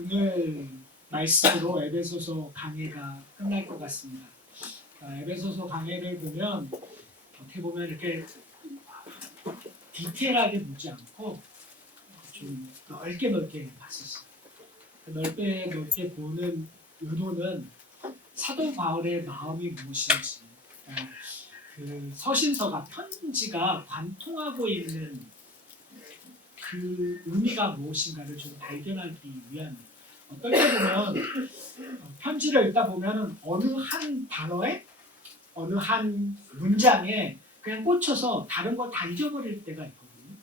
오늘 말씀으로 에베소서 강해가 끝날 것 같습니다. 에베소서 강해를 보면 어떻게 보면 이렇게 디테일하게 보지 않고 좀 넓게 봤었어요. 넓게 보는 의도는 사도 바울의 마음이 무엇인지, 그 서신서가 편지가 관통하고 있는 그 의미가 무엇인가를 좀 발견하기 위함입니다. 어떨 때 보면 편지를 읽다 보면 어느 한 단어에 어느 한 문장에 그냥 꽂혀서 다른 거 다 잊어버릴 때가 있거든요.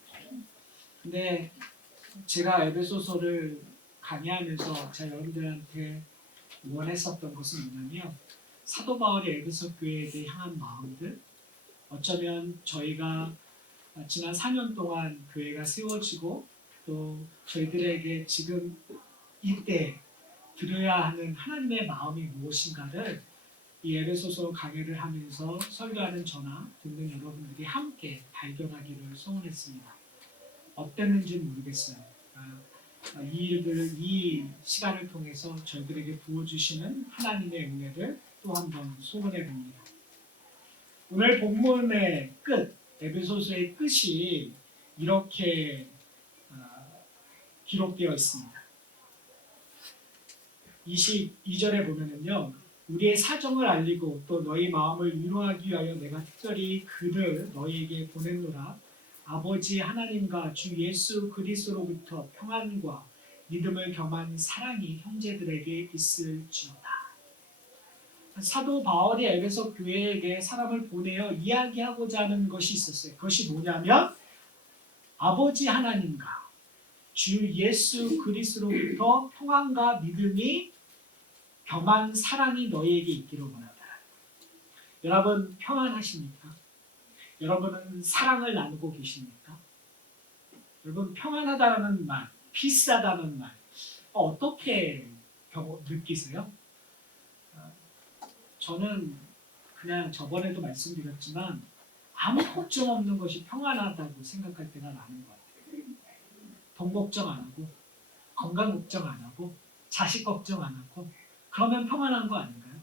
근데 제가 에베소서를 강의하면서 제가 여러분들한테 원했었던 것은 뭐냐면 사도 바울이 에베소 교회에 향한 마음들, 어쩌면 저희가 지난 4년 동안 교회가 세워지고 또 저희들에게 지금 이때 들어야 하는 하나님의 마음이 무엇인가를 이 에베소서 강의를 하면서 설교하는 저나 듣는 여러분들이 함께 발견하기를 소원했습니다. 어땠는지는 모르겠어요. 이 시간을 통해서 저희들에게 부어주시는 하나님의 은혜를 또 한 번 소원해 봅니다. 오늘 본문의 끝, 에베소서의 끝이 이렇게 기록되어 있습니다. 22절에 보면은요, 우리의 사정을 알리고 또 너희 마음을 위로하기 위하여 내가 특별히 그를 너희에게 보냈노라. 아버지 하나님과 주 예수 그리스도로부터 평안과 믿음을 겸한 사랑이 형제들에게 있을지어다. 사도 바울이 에베소 교회에게 사람을 보내어 이야기하고자 하는 것이 있었어요. 그것이 뭐냐면 아버지 하나님과 주 예수 그리스도로부터 평안과 믿음이 겸한 사랑이 너희에게 있기를 원한다. 여러분 평안하십니까? 여러분은 사랑을 나누고 계십니까? 여러분 평안하다는 말, 피스하다는 말 어떻게 느끼세요? 저는 그냥 저번에도 말씀드렸지만 아무 걱정 없는 것이 평안하다고 생각할 때가 많은 것 같아요. 돈 걱정 안 하고 건강 걱정 안 하고 자식 걱정 안 하고 그러면 평안한 거 아닌가요?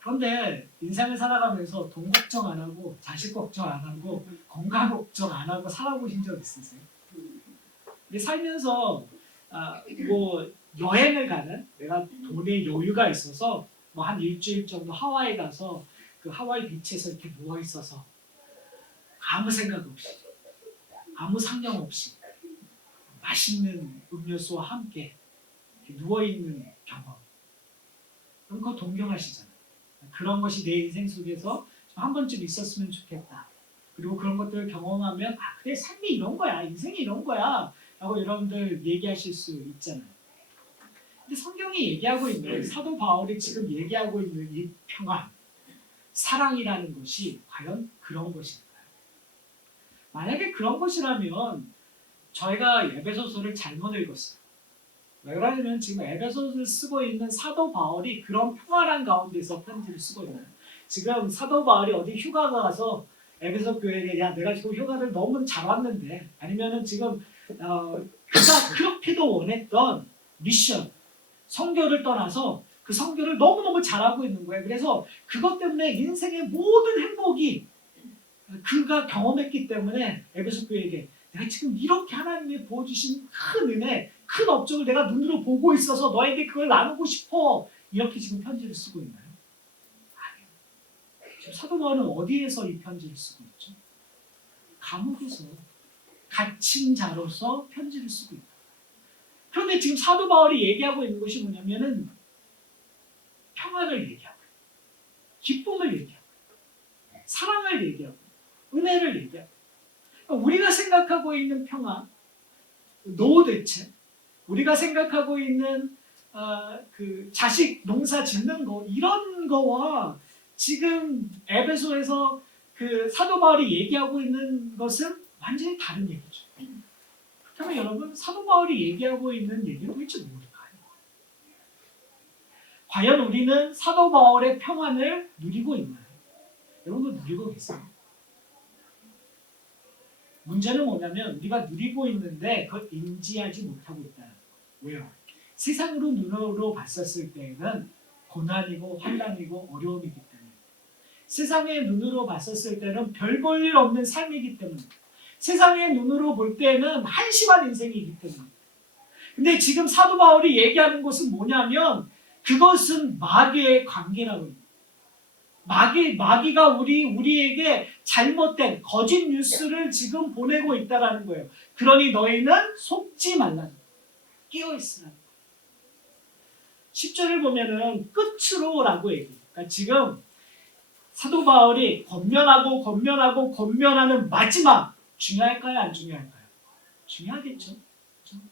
그런데 인생을 살아가면서 돈 걱정 안 하고 자식 걱정 안 하고 건강 걱정 안 하고 살아보신 적 있으세요? 근데 살면서 뭐 여행을 가는 내가 돈에 여유가 있어서 뭐 한 일주일 정도 하와이 가서 그 하와이 비치에서 이렇게 누워 있어서 아무 생각 없이 아무 상관 없이 맛있는 음료수와 함께 누워 있는 경험. 그럼 그거 동경하시잖아요. 그런 것이 내 인생 속에서 한 번쯤 있었으면 좋겠다. 그리고 그런 것들을 경험하면 그래 삶이 이런 거야, 인생이 이런 거야 라고 여러분들 얘기하실 수 있잖아요. 근데 성경이 얘기하고 있는 사도 바울이 지금 얘기하고 있는 이 평안, 사랑이라는 것이 과연 그런 것일까요? 만약에 그런 것이라면 저희가 에베소서를 잘못 읽었어요. 왜 그러냐면 지금 에베소서를 쓰고 있는 사도 바울이 그런 평안한 가운데서 편지를 쓰고 있는 거예요. 지금 사도 바울이 어디 휴가 가서 에베소 교회에 야 내가 지금 휴가를 너무 잘 왔는데 아니면은 지금 그가 그렇게도 원했던 미션 성교를 떠나서 그 성교를 너무너무 잘하고 있는 거예요. 그래서 그것 때문에 인생의 모든 행복이 그가 경험했기 때문에 에베소 교회에게 내가 지금 이렇게 하나님이 부어주신 큰 은혜, 큰 업적을 내가 눈으로 보고 있어서 너에게 그걸 나누고 싶어. 이렇게 지금 편지를 쓰고 있나요? 아니요. 지금 사도 바울은 어디에서 이 편지를 쓰고 있죠? 감옥에서 갇힌 자로서 편지를 쓰고 있다. 그런데 지금 사도 바울이 얘기하고 있는 것이 뭐냐면은 평안을 얘기하고 기쁨을 얘기하고 사랑을 얘기하고 은혜를 얘기하고 우리가 생각하고 있는 평안, 노후 대책, 우리가 생각하고 있는 그 자식 농사 짓는 거 이런 거와 지금 에베소에서 그 사도 바울이 얘기하고 있는 것은 완전히 다른 얘기죠. 그렇다면 여러분 사도 바울이 얘기하고 있는 얘기는 도대체 뭘까요? 과연 우리는 사도 바울의 평안을 누리고 있나요? 여러분 누리고 계세요? 문제는 뭐냐면 우리가 누리고 있는데 그걸 인지하지 못하고 있다는 거예요. 왜요? 세상으로 눈으로 봤었을 때에는 고난이고 환난이고 어려움이기 때문에, 세상의 눈으로 봤었을 때는 별 볼 일 없는 삶이기 때문에, 세상의 눈으로 볼 때는 한심한 인생이기 때문에. 근데 지금 사도 바울이 얘기하는 것은 뭐냐면 그것은 마귀의 관계라고 합니다. 마귀가 우리에게 잘못된 거짓 뉴스를 지금 보내고 있다라는 거예요. 그러니 너희는 속지 말라는 거예요. 깨어있으라는 거예요. 10절을 보면은 끝으로라고 얘기해요. 그러니까 지금 사도 바울이 권면하는 마지막, 중요할까요? 안 중요할까요? 중요하겠죠. 그렇죠?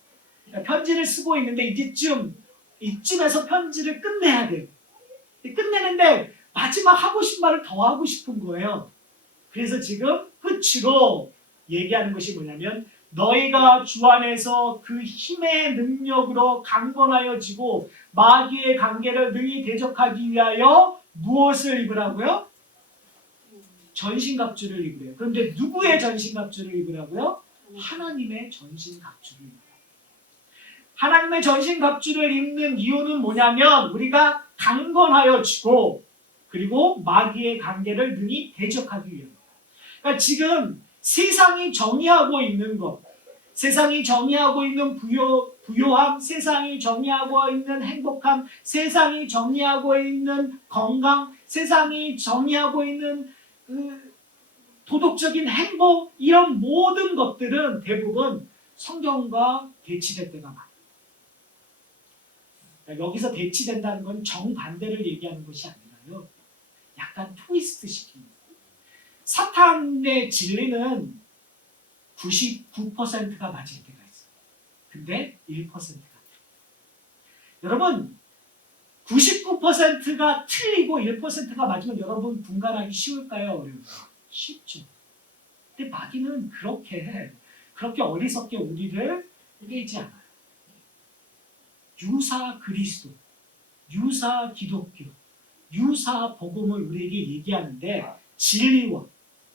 그러니까 편지를 쓰고 있는데 이쯤에서 편지를 끝내야 돼요. 끝내는데 마지막 하고 싶은 말을 더 하고 싶은 거예요. 그래서 지금 끝으로 얘기하는 것이 뭐냐면 너희가 주 안에서 그 힘의 능력으로 강건하여지고 마귀의 관계를 능히 대적하기 위하여 무엇을 입으라고요? 전신갑주를 입으래요. 그런데 누구의 전신갑주를 입으라고요? 하나님의 전신갑주를 입으라고요. 하나님의 전신갑주를 입는 이유는 뭐냐면 우리가 강건하여지고 그리고 마귀의 관계를 능히 대적하기 위함입니다. 그러니까 지금 세상이 정의하고 있는 것, 세상이 정의하고 있는 부요함, 세상이 정의하고 있는 행복함, 세상이 정의하고 있는 건강, 세상이 정의하고 있는 도덕적인 행복, 이런 모든 것들은 대부분 성경과 대치될 때가 많아요. 여기서 대치된다는 건 정반대를 얘기하는 것이 아니라요. 약간 트위스트 시킵니다. 사탄의 진리는 99%가 맞을 때가 있어요. 근데 1%가 틀려요. 여러분 99%가 틀리고 1%가 맞으면 여러분 분간하기 쉬울까요? 어려울까요? 쉽죠. 근데 마귀는 그렇게 어리석게 우리를 깨지 않아요. 유사 그리스도, 유사 기독교, 유사 복음을 우리에게 얘기하는데 진리와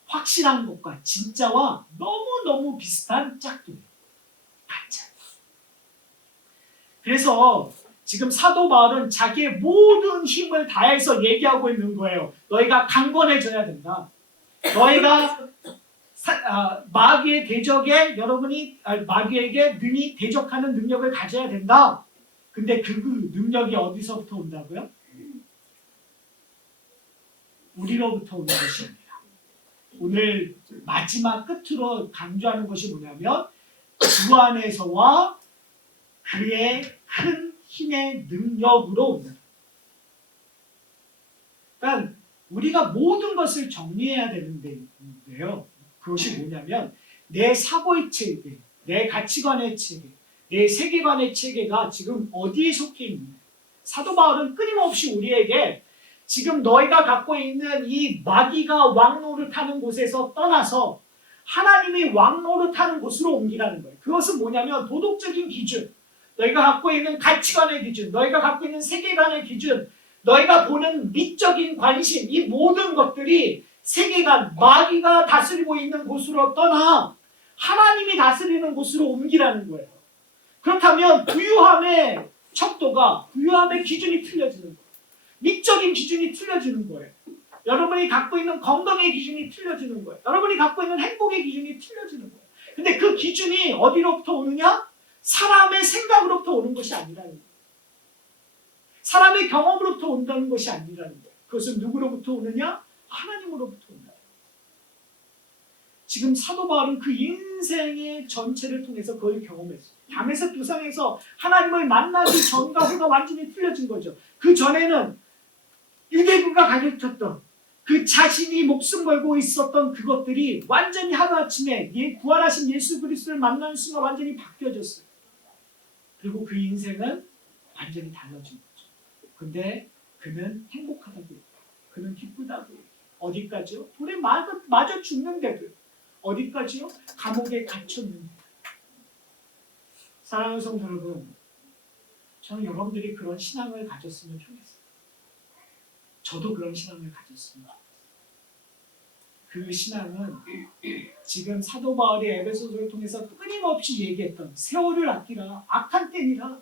확실한 것과 진짜와 너무너무 비슷한 짝꿍이에요. 가짜. 그래서 지금 사도 바울은 자기의 모든 힘을 다해서 얘기하고 있는 거예요. 너희가 강건해져야 된다. 너희가 마귀의 대적에 마귀에게 능히 대적하는 능력을 가져야 된다. 근데 그 능력이 어디서부터 온다고요? 우리로부터 오는 것이 아니라 오늘 마지막 끝으로 강조하는 것이 뭐냐면 주 안에서와 그의 큰 힘의 능력으로 온다. 그러니까 우리가 모든 것을 정리해야 되는데요. 그것이 뭐냐면 내 사고의 체계, 내 가치관의 체계, 내 세계관의 체계가 지금 어디에 속해 있느냐. 사도 바울은 끊임없이 우리에게 지금 너희가 갖고 있는 이 마귀가 왕노릇하는 곳에서 떠나서 하나님이 왕노릇하는 곳으로 옮기라는 거예요. 그것은 뭐냐면 도덕적인 기준, 너희가 갖고 있는 가치관의 기준, 너희가 갖고 있는 세계관의 기준, 너희가 보는 미적인 관심, 이 모든 것들이 세계관, 마귀가 다스리고 있는 곳으로 떠나 하나님이 다스리는 곳으로 옮기라는 거예요. 그렇다면 부유함의 척도가, 부유함의 기준이 틀려지는 거예요. 미적인 기준이 틀려지는 거예요. 여러분이 갖고 있는 건강의 기준이 틀려지는 거예요. 여러분이 갖고 있는 행복의 기준이 틀려지는 거예요. 근데 그 기준이 어디로부터 오느냐? 사람의 생각으로부터 오는 것이 아니라는 거예요. 사람의 경험으로부터 온다는 것이 아니라는 거예요. 그것은 누구로부터 오느냐? 하나님으로부터 온다. 지금 사도 바울은 그 인생의 전체를 통해서 그걸 경험했어요. 담에색 두상에서 하나님을 만나기 전과 후가 완전히 틀려진 거죠. 그 전에는 유대교가 가르쳤던 그 자신이 목숨 걸고 있었던 그것들이 완전히 하루아침에 구원하신 예수 그리스도를 만나는 순간 완전히 바뀌어졌어요. 그리고 그 인생은 완전히 달라진 거죠. 근데 그는 행복하다고 해요. 그는 기쁘다고 해요. 어디까지요? 돌에 맞아 죽는데도요. 어디까지요? 감옥에 갇혔는데. 사랑하는 성도 여러분, 저는 여러분들이 그런 신앙을 가졌으면 좋겠어요. 저도 그런 신앙을 가졌으면 좋겠어요. 그 신앙은 지금 사도 바울이 에베소서를 통해서 끊임없이 얘기했던 세월을 아끼라, 악한 때니라,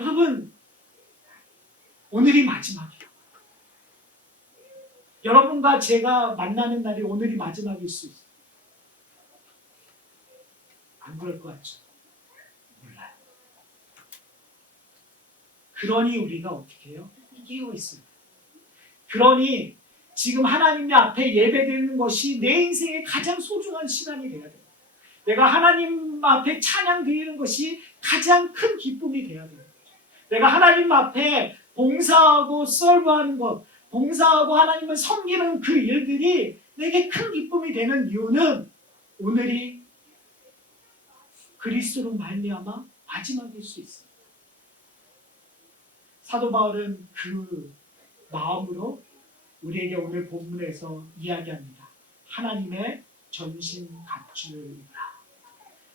여러분, 오늘이 마지막이에요. 여러분과 제가 만나는 날이 오늘이 마지막일 수 있어요. 안 그럴 것 같죠? 몰라요. 그러니 우리가 어떻게 해요? 깨어 있어요. 그러니 지금 하나님 앞에 예배드리는 것이 내 인생의 가장 소중한 시간이 되어야 돼요. 내가 하나님 앞에 찬양 드리는 것이 가장 큰 기쁨이 되어야 돼요. 내가 하나님 앞에 봉사하고 서브하는 것, 봉사하고 하나님을 섬기는 그 일들이 내게 큰 기쁨이 되는 이유는 오늘이 그리스도로 말미암아 마지막일 수 있습니다. 사도 바울은 그 마음으로 우리에게 오늘 본문에서 이야기합니다. 하나님의 전신갑주라.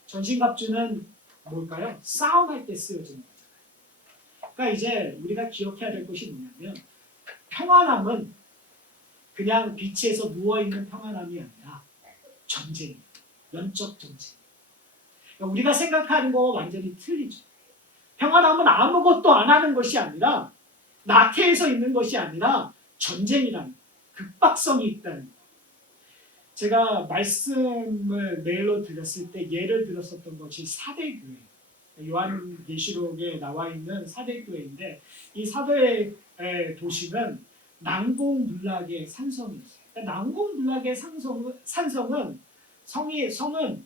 전신갑주는 뭘까요? 싸움할 때 쓰여지는 거잖아요. 그러니까 이제 우리가 기억해야 될 것이 뭐냐면 평안함은 그냥 빛에서 누워있는 평안함이 아니라 전쟁이에요. 영적 전쟁. 그러니까 우리가 생각하는 거 완전히 틀리죠. 평안함은 아무것도 안 하는 것이 아니라 나태해서 있는 것이 아니라 전쟁이라는 급박성이 있다는 거. 제가 말씀을 메일로 드렸을 때 예를 들었었던 것이 사대교회, 요한계시록에 나와 있는 사대교회인데 이 사대 도시는 난공불락의 산성이 있어요. 그러니까 난공불락의 산성은 성은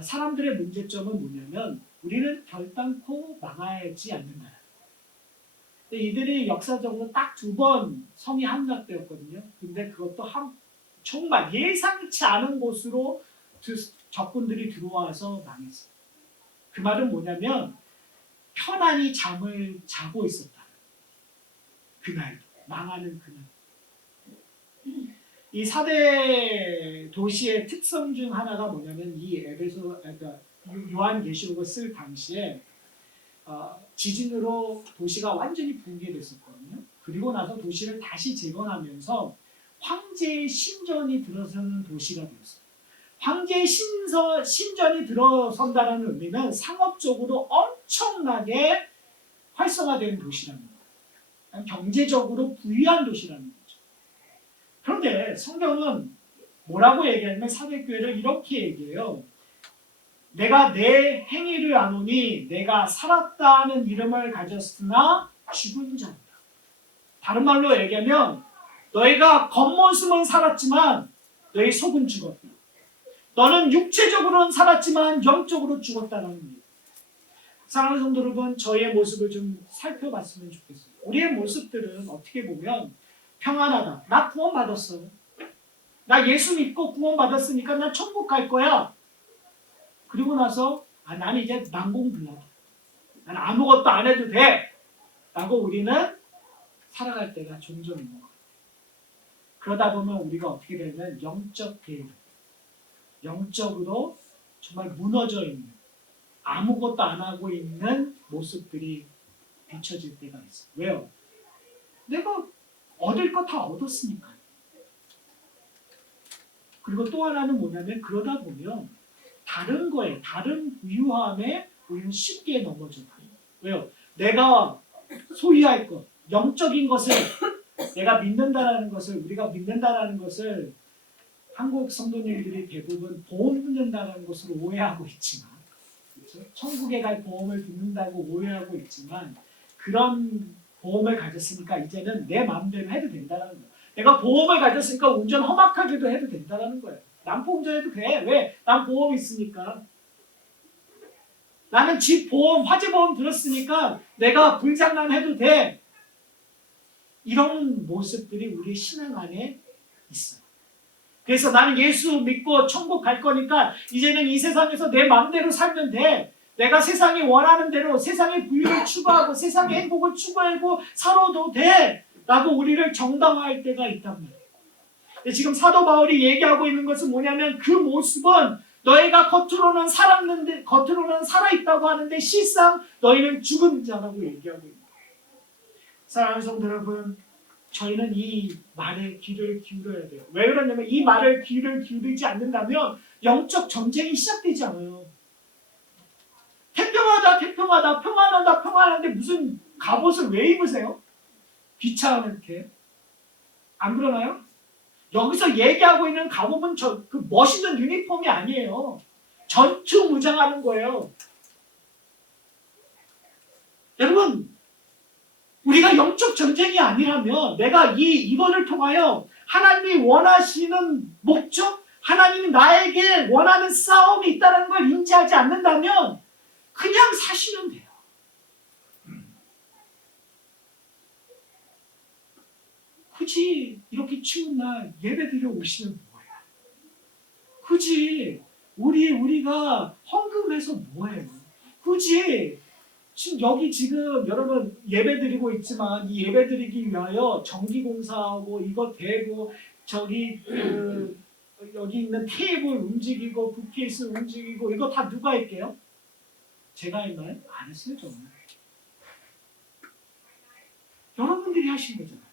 사람들의 문제점은 뭐냐면 우리는 결단코 망하지 않는다. 이들이 역사적으로 딱 2번 성이 함락되었거든요. 근데 그것도 정말 예상치 않은 곳으로 적군들이 들어와서 망했어요. 그 말은 뭐냐면 편안히 잠을 자고 있었다. 그날, 망하는 그날. 이 사대 도시의 특성 중 하나가 뭐냐면 이 그러니까 요한계시록을 쓸 당시에 지진으로 도시가 완전히 붕괴됐었거든요. 그리고 나서 도시를 다시 재건하면서 황제의 신전이 들어서는 도시가 되었어요. 황제의 신전이 들어선다는 의미는 상업적으로 엄청나게 활성화된 도시라는 거예요. 경제적으로 부유한 도시라는 거죠. 그런데 성경은 뭐라고 얘기하냐면 사대교회를 이렇게 얘기해요. 내가 내 행위를 아노니 내가 살았다는 이름을 가졌으나 죽은 자다. 다른 말로 얘기하면 너희가 겉모습은 살았지만 너희 속은 죽었다. 너는 육체적으로는 살았지만 영적으로 죽었다는 얘기예요. 사랑하는 성도 여러분, 저희의 모습을 좀 살펴봤으면 좋겠어요. 우리의 모습들은 어떻게 보면 평안하다. 나 구원받았어. 나 예수 믿고 구원받았으니까 나 천국 갈 거야. 그리고 나서 나는 이제 난공불락이야. 나는 아무것도 안 해도 돼. 라고 우리는 살아갈 때가 종종 있는 거예요. 그러다 보면 우리가 어떻게 되냐면 영적 대응, 영적으로 정말 무너져 있는, 아무것도 안 하고 있는 모습들이 비춰질 때가 있어요. 왜요? 내가 얻을 거 다 얻었으니까. 그리고 또 하나는 뭐냐면 그러다 보면 다른 거에, 다른 부유함에 우리는 쉽게 넘어져요. 왜요? 내가 소유할 것, 영적인 것을 내가 믿는다라는 것을, 우리가 믿는다라는 것을 한국 성도님들이 대부분 보험 듣는다는 것으로 오해하고 있지만, 그렇죠? 천국에 갈 보험을 듣는다고 오해하고 있지만 그런 보험을 가졌으니까 이제는 내 마음대로 해도 된다는 거예요. 내가 보험을 가졌으니까 운전 험악하게도 해도 된다는 거예요. 난폭 운전해도 돼. 왜? 난 보험 있으니까. 나는 집 보험, 화재 보험 들었으니까 내가 불장난 해도 돼. 이런 모습들이 우리 신앙 안에 있어요. 그래서 나는 예수 믿고 천국 갈 거니까 이제는 이 세상에서 내 마음대로 살면 돼. 내가 세상이 원하는 대로 세상의 부유를 추구하고 세상의 행복을 추구하고 살아도 돼. 라고 우리를 정당화할 때가 있단 말이에요. 근데 지금 사도 바울이 얘기하고 있는 것은 뭐냐면 그 모습은 너희가 겉으로는 살았는데, 겉으로는 살아있다고 하는데 실상 너희는 죽은 자라고 얘기하고 있는 거예요. 사랑하는 성도 여러분, 저희는 이 말에 귀를 기울여야 돼요. 왜 그러냐면 이 말을 귀를 기울이지 않는다면 영적 전쟁이 시작되지 않아요. 태평 태평하다, 태평하다, 평안하다, 평안한데 무슨 갑옷을 왜 입으세요? 귀찮게. 안 그러나요? 여기서 얘기하고 있는 갑옷은 그 멋있는 유니폼이 아니에요. 전투 무장하는 거예요. 여러분, 우리가 영적 전쟁이 아니라면 내가 이거를 통하여 하나님이 원하시는 목적, 하나님이 나에게 원하는 싸움이 있다는 걸 인지하지 않는다면 그냥 사시면 돼요. 굳이 이렇게 추운 날 예배드려 오시면 뭐예요? 굳이 우리가 헌금해서 뭐예요? 굳이 지금 여러분 예배드리고 있지만 이 예배드리기 위하여 전기공사하고 이거 대고 여기 있는 테이블 움직이고 붓케이스 움직이고 이거 다 누가 할게요? 제가 했나요? 안 했어요 저는. 여러분들이 하신 거잖아요.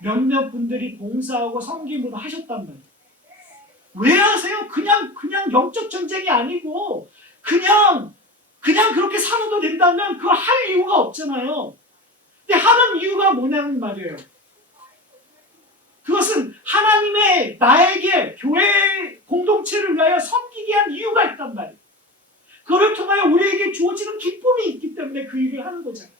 몇몇 분들이 봉사하고 섬김으로 하셨단 말이에요. 왜 하세요? 그냥 영적 전쟁이 아니고 그냥 그렇게 살아도 된다면 그걸 할 이유가 없잖아요. 근데 하는 이유가 뭐냐는 말이에요. 그것은 하나님의 나에게 교회 공동체를 위하여 섬기게 한 이유가 있단 말이에요. 그를 통하여 우리에게 주어지는 기쁨이 있기 때문에 그 일을 하는 거잖아요.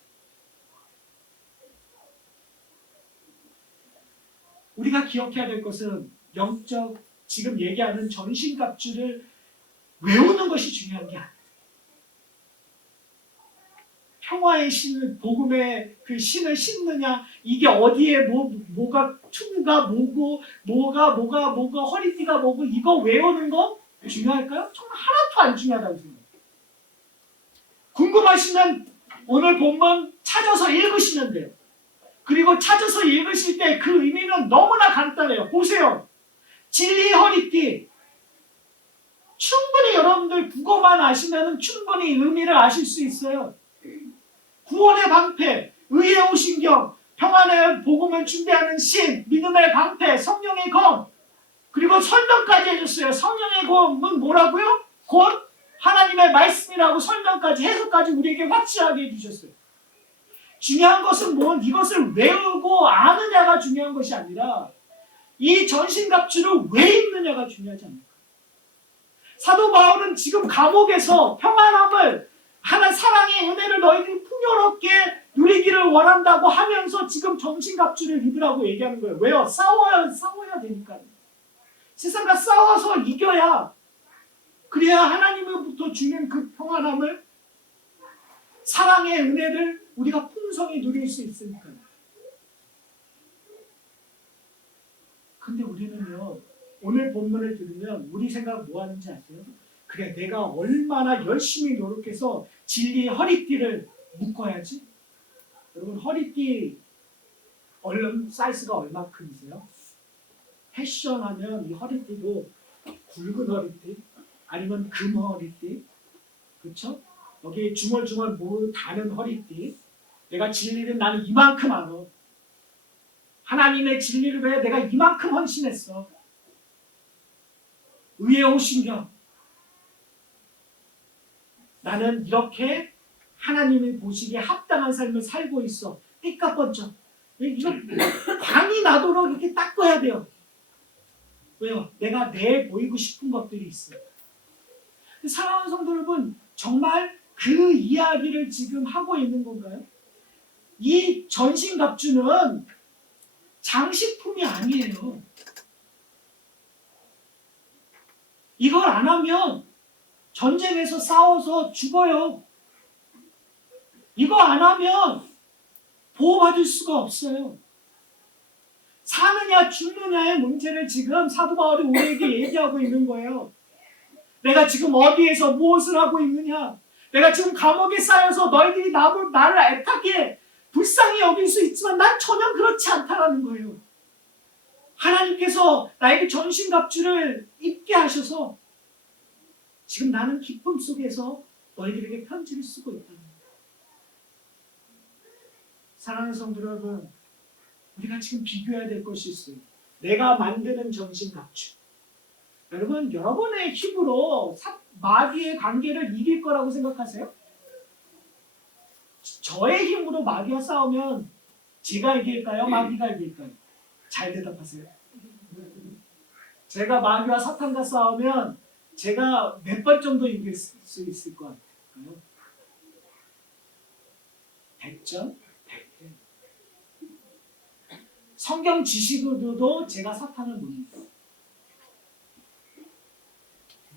우리가 기억해야 될 것은 영적 지금 얘기하는 전신갑주를 외우는 것이 중요한 게 아니에요. 평화의 신을 복음의 그 신을 신느냐 이게 어디에 뭐가 춤가 뭐가 허리띠가 뭐고 이거 외우는 거 중요할까요? 정말 하나도 안 중요하다고 생각해요. 궁금하시면 오늘 본문 찾아서 읽으시면 돼요. 그리고 찾아서 읽으실 때 그 의미는 너무나 간단해요. 보세요. 진리 허리띠. 충분히 여러분들 국어만 아시면 충분히 의미를 아실 수 있어요. 구원의 방패, 의의 오신경, 평안의 복음을 준비하는 신, 믿음의 방패, 성령의 검. 그리고 설명까지 해줬어요. 성령의 검은 뭐라고요? 곧 하나님의 말씀이라고 설명까지 해석까지 우리에게 확실하게 해주셨어요. 중요한 것은 이것을 외우고 아느냐가 중요한 것이 아니라 이 전신갑주를 왜 입느냐가 중요하지 않을까. 사도 바울은 지금 감옥에서 평안함을 하나 사랑의 은혜를 너희들이 풍요롭게 누리기를 원한다고 하면서 지금 전신갑주를 입으라고 얘기하는 거예요. 왜요? 싸워야 되니까요. 세상과 싸워서 이겨야 그래야 하나님으로부터 주는 그 평안함을 사랑의 은혜를 우리가 풍성히 누릴 수 있으니까요. 근데 우리는요, 오늘 본문을 들으면 우리 생각 뭐 하는지 아세요? 그래, 내가 얼마나 열심히 노력해서 진리의 허리띠를 묶어야지? 여러분, 허리띠 사이즈가 얼마큼이세요? 패션하면 이 허리띠도 굵은 허리띠, 아니면 금 허리띠, 그렇죠? 여기 중얼중얼 다는 허리띠. 내가 진리를 나는 이만큼 알아. 하나님의 진리를 위해 내가 이만큼 헌신했어. 의에 오신겨. 나는 이렇게 하나님이 보시기에 합당한 삶을 살고 있어. 삐까뻔쩍. 이거 광이 나도록 이렇게 닦아야 돼요. 왜요? 내가 내 보이고 싶은 것들이 있어요. 사랑하는 성도 여러분, 정말 그 이야기를 지금 하고 있는 건가요? 이 전신갑주는 장식품이 아니에요. 이걸 안 하면 전쟁에서 싸워서 죽어요. 이거 안 하면 보호받을 수가 없어요. 사느냐 죽느냐의 문제를 지금 사도 바울이 우리에게 얘기하고 있는 거예요. 내가 지금 어디에서 무엇을 하고 있느냐? 내가 지금 감옥에 쌓여서 너희들이 나를 애타게 불쌍히 여길 수 있지만 난 전혀 그렇지 않다라는 거예요. 하나님께서 나에게 전신갑주를 입게 하셔서 지금 나는 기쁨 속에서 너희들에게 편지를 쓰고 있다는 거예요. 사랑하는 성도 여러분, 우리가 지금 비교해야 될 것이 있어요. 내가 만드는 전신갑주. 여러분, 여러분의 힘으로 마귀의 관계를 이길 거라고 생각하세요? 저의 힘으로 마귀와 싸우면 제가 이길까요? 마귀가 이길까요? 잘 대답하세요. 제가 마귀와 사탄과 싸우면 제가 몇 번 정도 이길 수 있을 것 같아요? 100점? 100점. 성경 지식으로도 제가 사탄을 못 이겨요.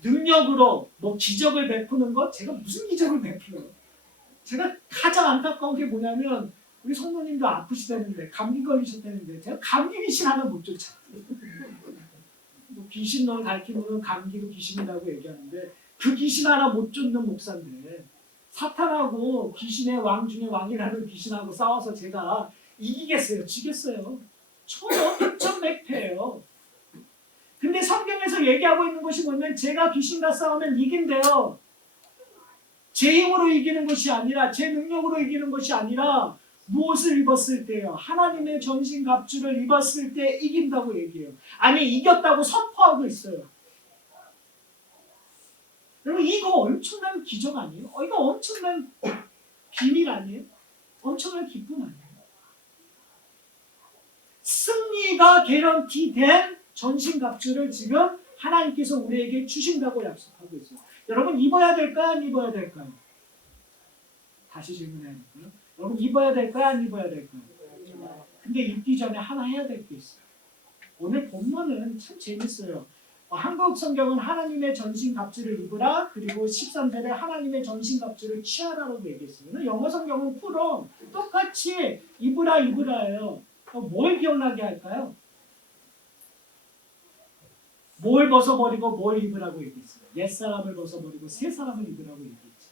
능력으로 뭐 기적을 베푸는 것? 제가 무슨 기적을 베풀어요? 제가 가장 안타까운 게 뭐냐면 우리 성도님도 아프시다는데 감기 걸리셨다는데 제가 감기 귀신 하나 못 쫓아요. 뭐 귀신 놈을 가르치면 감기로 귀신이라고 얘기하는데 그 귀신 하나 못 쫓는 목사인데 사탄하고 귀신의 왕 중에 왕이라는 귀신하고 싸워서 제가 이기겠어요? 지겠어요? 저요? 백전백패예요. 근데 성경에서 얘기하고 있는 것이 뭐냐면 제가 귀신과 싸우면 이긴대요. 제 힘으로 이기는 것이 아니라 제 능력으로 이기는 것이 아니라 무엇을 입었을 때요? 하나님의 전신갑주를 입었을 때 이긴다고 얘기해요. 아니 이겼다고 선포하고 있어요. 여러분 이거 엄청난 기적 아니에요? 이거 엄청난 비밀 아니에요? 엄청난 기쁨 아니에요? 승리가 개런티된 전신갑주를 지금 하나님께서 우리에게 주신다고 약속하고 있어요. 여러분 입어야 될까요? 안 입어야 될까요? 다시 질문해야 될까요? 여러분 입어야 될까요? 안 입어야 될까요? 근데 입기 전에 하나 해야 될 게 있어요. 오늘 본문은 참 재밌어요. 한국 성경은 하나님의 전신갑주를 입으라 그리고 13절에 하나님의 전신갑주를 취하라고 얘기했어요. 영어 성경은 풀어 똑같이 입으라 입으라예요. 뭘 기억나게 할까요? 뭘 벗어버리고 뭘 입으라고 얘기했어요. 옛사람을 벗어버리고 새사람을 입으라고 얘기했죠.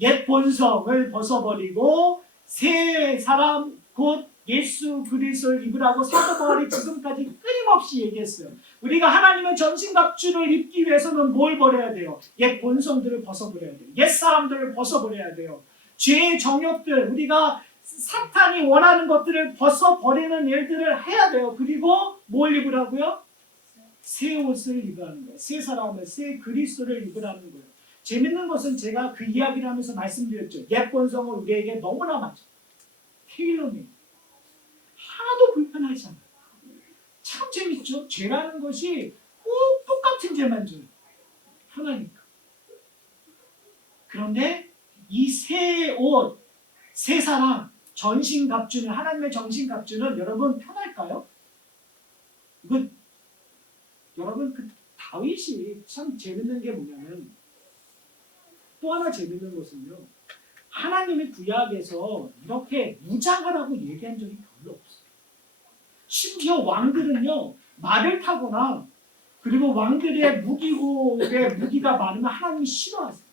옛 본성을 벗어버리고 새 사람 곧 예수 그리스도를 입으라고 사도 바울이 지금까지 끊임없이 얘기했어요. 우리가 하나님의 전신갑주를 입기 위해서는 뭘 버려야 돼요? 옛 본성들을 벗어버려야 돼요. 옛 사람들을 벗어버려야 돼요. 죄의 정욕들, 우리가 사탄이 원하는 것들을 벗어버리는 일들을 해야 돼요. 그리고 뭘 입으라고요? 새 옷을 입으라는 거예요. 새 사람을, 새 그리스도를 입으라는 거예요. 재밌는 것은 제가 그 이야기를 하면서 말씀드렸죠. 옛 본성을 우리에게 너무나 맞죠. 테일러메이드. 하나도 불편하지 않아요. 참 재밌죠. 죄라는 것이 꼭 똑같은 죄만 줘요. 편하니까. 그런데 이 새 옷, 새 사람, 전신갑주는 하나님의 전신갑주는 여러분 편할까요? 이거 여러분 그 다윗이 참 재밌는 게 뭐냐면 또 하나 재밌는 것은요. 하나님의 구약에서 이렇게 무장하라고 얘기한 적이 별로 없어요. 심지어 왕들은요. 말을 타거나 그리고 왕들의 무기가 많으면 하나님이 싫어하세요.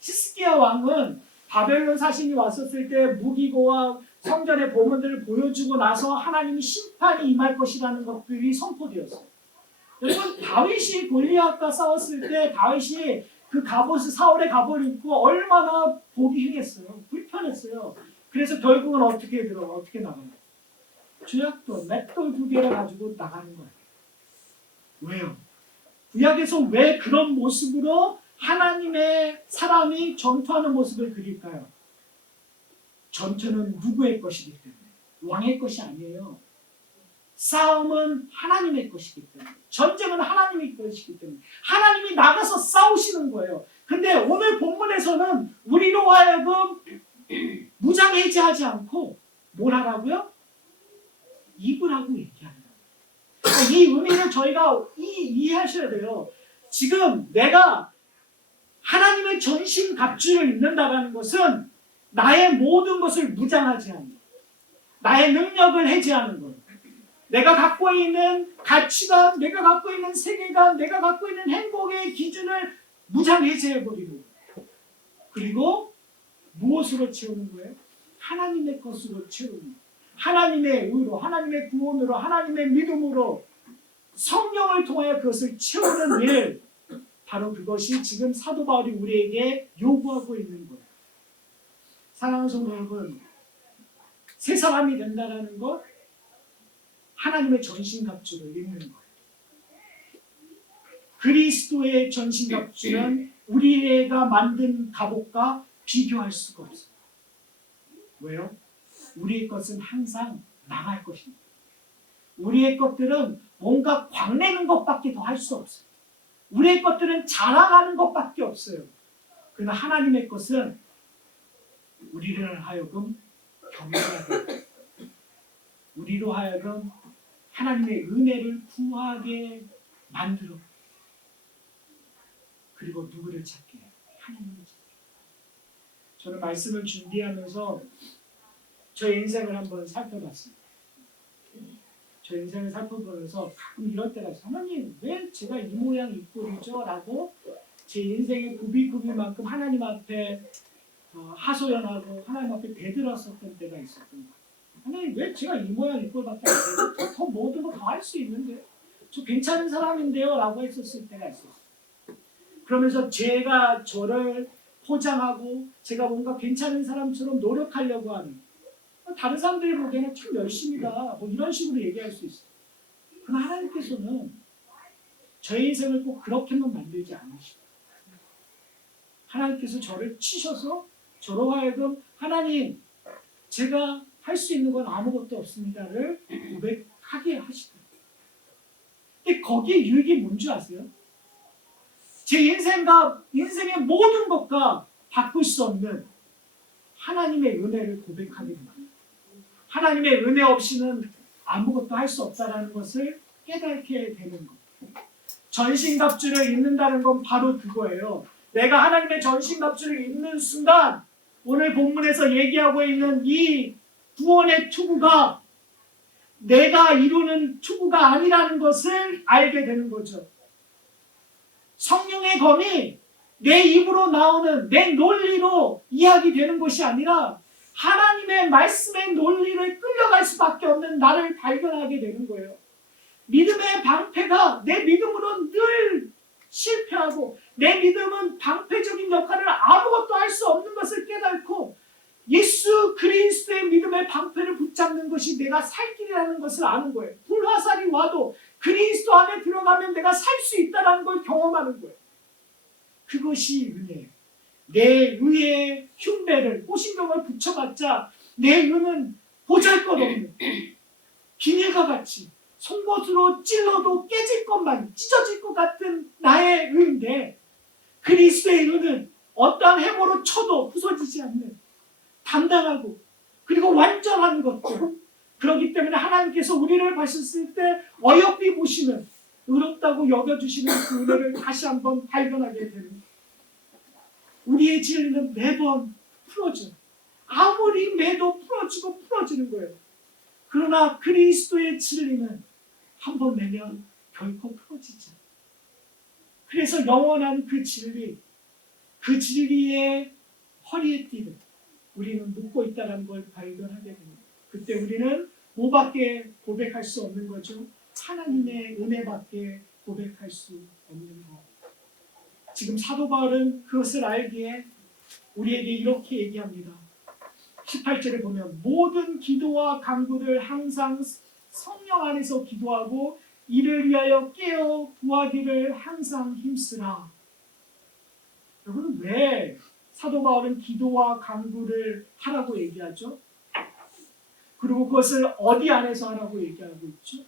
히스기야 왕은 바벨론 사신이 왔었을 때 무기고와 성전의 보물들을 보여주고 나서 하나님이 심판이 임할 것이라는 것들이 선포되었어요. 여러분 다윗이 골리앗과 싸웠을 때 다윗이 그 갑옷을 사울의 갑옷을 입고 얼마나 보기 힘했어요. 불편했어요. 그래서 결국은 어떻게 나가요? 주약돌, 맷돌 2개를 가지고 나가는 거예요. 왜요? 구약에서 왜 그런 모습으로 하나님의 사람이 전투하는 모습을 그릴까요? 전투는 누구의 것이기 때문에 왕의 것이 아니에요. 싸움은 하나님의 것이기 때문에 전쟁은 하나님의 것이기 때문에 하나님이 나가서 싸우시는 거예요. 근데 오늘 본문에서는 우리로 하여금 무장해제하지 않고 뭘 하라고요? 입으라고 얘기하는 거예요. 이 의미를 저희가 이해하셔야 돼요. 지금 내가 하나님의 전신갑주를 입는다는 것은 나의 모든 것을 무장하지 않는 거예요. 나의 능력을 해제하는 거예요. 내가 갖고 있는 가치관, 내가 갖고 있는 세계관, 내가 갖고 있는 행복의 기준을 무장해제해버리는 거예요. 그리고 무엇으로 채우는 거예요? 하나님의 것으로 채우는 거예요. 하나님의 의로, 하나님의 구원으로, 하나님의 믿음으로 성령을 통하여 그것을 채우는 일, 바로 그것이 지금 사도 바울이 우리에게 요구하고 있는 거예요. 사랑하는 성도 여러분, 새 사람이 된다는 것, 하나님의 전신갑주를 입는 거예요. 그리스도의 전신갑주는 우리가 만든 갑옷과 비교할 수가 없어요. 왜요? 우리의 것은 항상 나갈 것입니다. 우리의 것들은 뭔가 광내는 것밖에 더 할 수 없어요. 우리의 것들은 자랑하는 것밖에 없어요. 그러나 하나님의 것은 우리를 하여금 경외하게, 우리로 하여금 하나님의 은혜를 구하게 만들어. 그리고 누구를 찾게 해요? 하나님을 찾게. 저는 말씀을 준비하면서 저 인생을 한번 살펴봤습니다. 저 인생을 살펴보면서 가끔 이럴 때가 있어요. 하나님, 왜 제가 이 모양 이 꼴이죠? 라고 제 인생의 구비구비만큼 하나님 앞에 하소연하고 하나님 앞에 대들었었던 때가 있었던 거예요. 하나님, 왜 제가 이 모양 이 꼴밖에 안 돼요? 더 모든 거 더 할 수 있는데 저 괜찮은 사람인데요? 라고 했었을 때가 있었어요. 그러면서 제가 저를 포장하고 제가 뭔가 괜찮은 사람처럼 노력하려고 하는, 다른 사람들이 보기에는 참 열심이다, 뭐 이런 식으로 얘기할 수 있어요. 그러나 하나님께서는 저의 인생을 꼭 그렇게만 만들지 않으시고, 하나님께서 저를 치셔서 저로 하여금 하나님, 제가 할 수 있는 건 아무것도 없습니다를 고백하게 하시더라고요. 근데 거기에 유익이 뭔지 아세요? 제 인생의 모든 것과 바꿀 수 없는 하나님의 은혜를 고백하게 됩니다. 하나님의 은혜 없이는 아무것도 할 수 없다는 것을 깨닫게 되는 것. 전신갑주를 입는다는 건 바로 그거예요. 내가 하나님의 전신갑주를 입는 순간 오늘 본문에서 얘기하고 있는 이 구원의 투구가 내가 이루는 투구가 아니라는 것을 알게 되는 거죠. 성령의 검이 내 입으로 나오는 내 논리로 이야기되는 것이 아니라 하나님의 말씀의 논리를 끌려갈 수밖에 없는 나를 발견하게 되는 거예요. 믿음의 방패가 내 믿음으로 늘 실패하고 내 믿음은 방패적인 역할을 아무것도 할 수 없는 것을 깨닫고 예수 그리스도의 믿음의 방패를 붙잡는 것이 내가 살 길이라는 것을 아는 거예요. 불화살이 와도 그리스도 안에 들어가면 내가 살 수 있다는 걸 경험하는 거예요. 그것이 은혜예요. 내 의의 흉배를 호신경을 붙여봤자 내 의는 보잘것없는 비닐과 같이 송곳으로 찔러도 깨질 것만, 찢어질 것 같은 나의 의인데 그리스도의 의는 어떠한 해보로 쳐도 부서지지 않는 당당하고 그리고 완전한 것들. 그렇기 때문에 하나님께서 우리를 보셨을 때 어여삐 보시는, 의롭다고 여겨주시는 그 은혜를 다시 한번 발견하게 됩니다. 우리의 진리는 매번 풀어져요. 아무리 매도 풀어지고 풀어지는 거예요. 그러나 그리스도의 진리는 한 번 매면 결코 풀어지지 않아요. 그래서 영원한 그 진리, 그 진리의 허리에 띠를 우리는 묶고 있다는 걸 발견하게 됩니다. 그때 우리는 뭐밖에 고백할 수 없는 거죠? 하나님의 은혜밖에 고백할 수 없는 것. 지금 사도 바울은 그것을 알기에 우리에게 이렇게 얘기합니다. 18절에 보면 모든 기도와 간구를 항상 성령 안에서 기도하고 이를 위하여 깨어 구하기를 항상 힘쓰라. 여러분, 왜 사도 바울은 기도와 간구를 하라고 얘기하죠? 그리고 그것을 어디 안에서 하라고 얘기하고 있죠?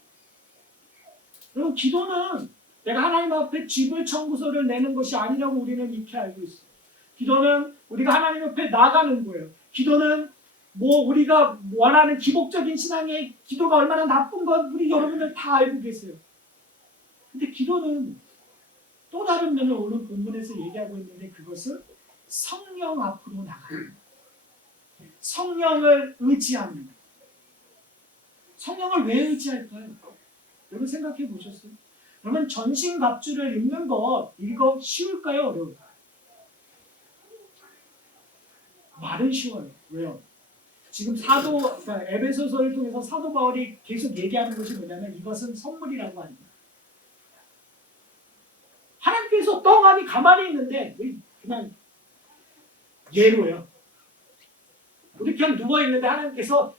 여러분, 기도는 내가 하나님 앞에 쥐불 청구서를 내는 것이 아니라고 우리는 익히 알고 있어요. 기도는 우리가 하나님 앞에 나가는 거예요. 기도는 우리가 원하는 기복적인 신앙의 기도가 얼마나 나쁜 건 우리 여러분들 다 알고 계세요. 근데 기도는 또 다른 면을 오늘 본문에서 얘기하고 있는데 그것은 성령 앞으로 나가요. 성령을 의지합니다. 성령을 왜 의지할까요? 여러분 생각해 보셨어요? 그러면 전신갑주를 입는 것 이거 쉬울까요? 어려울까요? 말은 쉬워요. 왜요? 지금 그러니까 에베소서를 통해서 사도 바울이 계속 얘기하는 것이 뭐냐면 이것은 선물이라고 합니다. 하나님께서 덩하니 가만히 있는데 그냥 예로요. 우리 그냥 누워있는데 하나님께서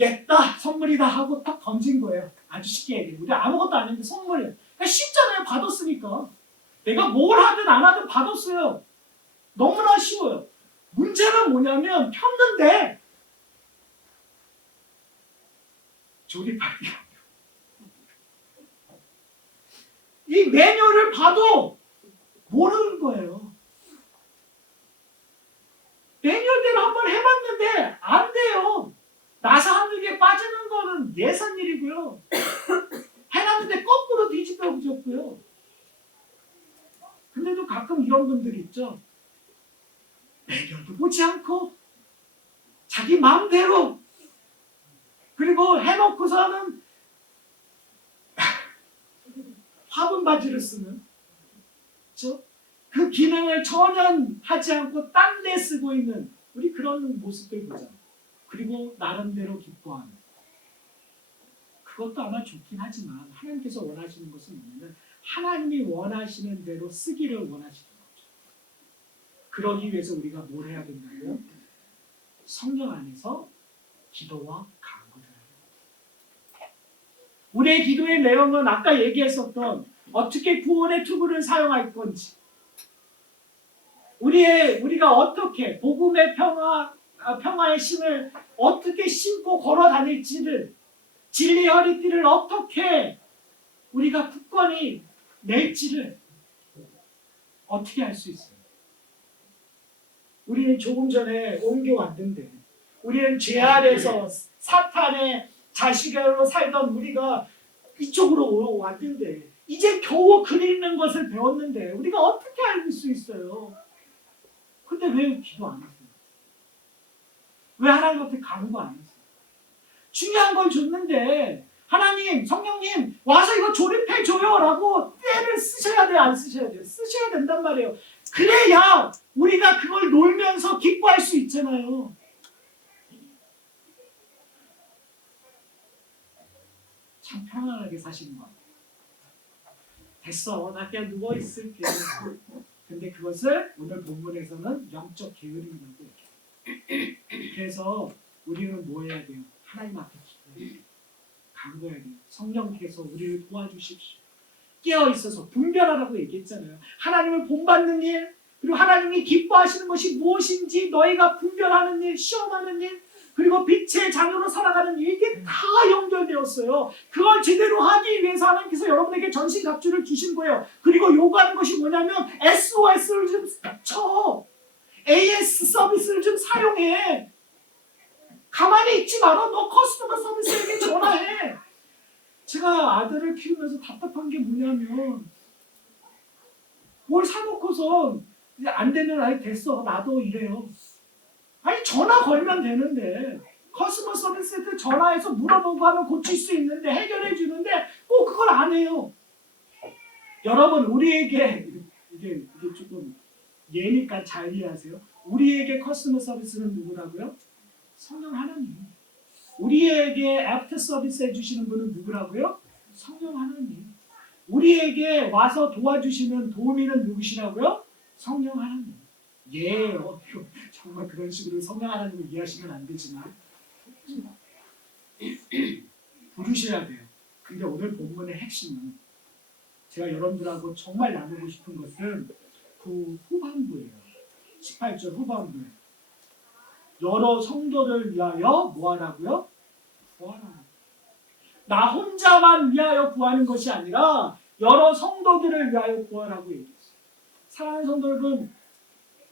옛다 선물이다 하고 딱 던진 거예요. 아주 쉽게 얘기해요. 우리 아무것도 안 했는데 선물이에요. 그러니까 쉽잖아요. 받았으니까. 내가 뭘 하든 안 하든 받았어요. 너무나 쉬워요. 문제는 뭐냐면 폈는데 조립하기가 이 매뉴얼을 봐도 모르는 거예요. 매뉴얼대로 한번 해봤는데 안 돼요. 나사 한두 빠지는 거는 예산 일이고요. 해놨는데 거꾸로 뒤집어졌고요. 근데도 가끔 이런 분들이 있죠. 매뉴얼도 보지 않고 자기 마음대로 그리고 해놓고서는 화분 바지를 쓰는 그렇죠? 그 기능을 전혀 하지 않고 딴 데 쓰고 있는 우리 그런 모습들 보자. 그리고 나름대로 기뻐하는 그것도 아마 좋긴 하지만 하나님께서 원하시는 것은 뭐냐면 하나님이 원하시는 대로 쓰기를 원하시는 거죠. 그러기 위해서 우리가 뭘 해야 된다고요? 성령 안에서 기도와 간구를 해요. 우리의 기도의 내용은 아까 얘기했었던 어떻게 구원의 투구를 사용할 건지 우리가 어떻게 복음의 평화의 신을 어떻게 신고 걸어 다닐지를 진리의 허리띠를 어떻게 우리가 굳건히 낼지를 어떻게 할 수 있어요? 우리는 조금 전에 옮겨왔는데 우리는 죄 아래서 사탄의 자식으로 살던 우리가 이쪽으로 왔는데 이제 겨우 글 읽는 것을 배웠는데 우리가 어떻게 알 수 있어요? 근데 왜 기도 안 했어요? 왜 하나님한테 간구 안 했어요? 중요한 걸 줬는데 하나님, 성령님 와서 이거 조립해줘요 라고 때를 쓰셔야 돼요? 안 쓰셔야 돼요? 쓰셔야 된단 말이에요. 그래야 우리가 그걸 놀면서 기뻐할 수 있잖아요. 참 편안하게 사시는 것 같아요. 됐어, 나 그냥 누워있을게. 근데 그것을 오늘 본문에서는 영적 게으름이라고 얘기해요. 그래서 우리는 뭐 해야 돼요? 하나님 앞에 기도해야 돼요. 간구해야 돼요. 성령께서 우리를 도와주십시오. 깨어있어서 분별하라고 얘기했잖아요. 하나님을 본받는 일, 그리고 하나님이 기뻐하시는 것이 무엇인지 너희가 분별하는 일, 시험하는 일, 그리고 빛의 자녀로 살아가는 일, 이게 다 연결되었어요. 그걸 제대로 하기 위해서 하나님께서 여러분에게 전신갑주를 주신 거예요. 그리고 요구하는 것이 뭐냐면 SOS를 좀 쳐. AS 서비스를 좀 사용해. 가만히 있지 마라. 너 커스터머 서비스에게 전화해. 제가 아들을 키우면서 답답한 게 뭐냐면 뭘 사놓고서 이제 안 되면 아니 됐어 나도 이래요. 아니 전화 걸면 되는데 커스터머 서비스한테 전화해서 물어보고 하면 고칠 수 있는데 해결해 주는데 꼭 그걸 안 해요. 여러분 우리에게 이게 조금 예니까 잘 이해하세요. 우리에게 커스터머 서비스는 누구라고요? 성령 하나님. 우리에게 애프터 서비스 해주시는 분은 누구라고요? 성령 하나님. 우리에게 와서 도와주시는 도우미는 누구시라고요? 성령 하나님. 예, 정말 그런 식으로 성령 하나님을 이해하시면 안 되지만 부르셔야 돼요. 근데 오늘 본문의 핵심은 제가 여러분들하고 정말 나누고 싶은 것은 그 후반부예요. 18절 후반부에 여러 성도를 위하여 뭐하라고요? 구하라. 나 혼자만 위하여 구하는 것이 아니라 여러 성도들을 위하여 구하라고 얘기했어요. 사랑하는 성도 여러분,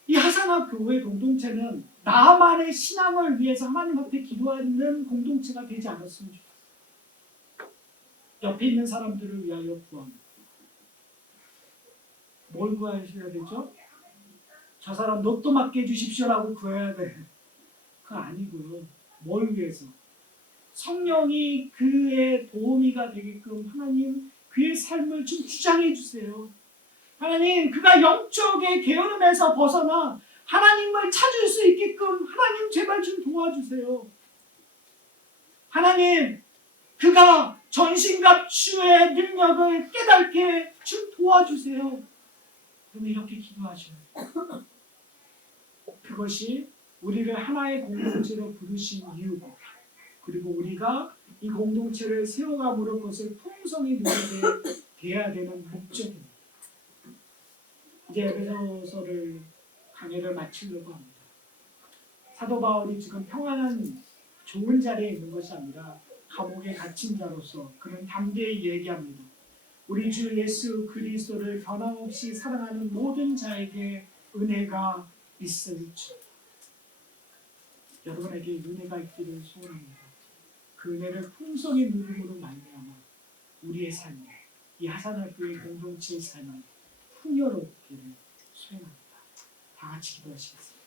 이 하산학 교회 공동체는 나만의 신앙을 위해서 하나님 앞에 기도하는 공동체가 되지 않았으면 좋겠어요. 옆에 있는 사람들을 위하여 구합니다. 뭘 구하셔야 되죠? 저 사람 로또 맞게 해주십시오라고 구해야 돼. 그거 아니고요. 뭘 위해서? 성령이 그의 도우미가 되게끔 하나님 그의 삶을 좀 주장해 주세요. 하나님 그가 영적의 게으름에서 벗어나 하나님을 찾을 수 있게끔 하나님 제발 좀 도와주세요. 하나님 그가 전신갑주의 능력을 깨닫게 좀 도와주세요. 그럼 이렇게 기도하셔요. 그것이 우리를 하나의 공동체로 부르신 이유고 그리고 우리가 이 공동체를 세워감으로 그것을 풍성히 누리게 돼야 되는 목적입니다. 이제 에베소서를 강의를 마치려고 합니다. 사도 바울이 지금 평안한 좋은 자리에 있는 것이 아니라 감옥에 갇힌 자로서 그는 담대히 얘기합니다. 우리 주 예수 그리스도를 변함없이 사랑하는 모든 자에게 은혜가 있을지. 여러분에게 은혜가 있기를 소원합니다. 그 은혜를 풍성히 누림으로 말미암아 우리의 삶, 이 하산할교회 공동체의 삶이 풍요롭기를 소원합니다. 다 같이 기도하시겠습니다.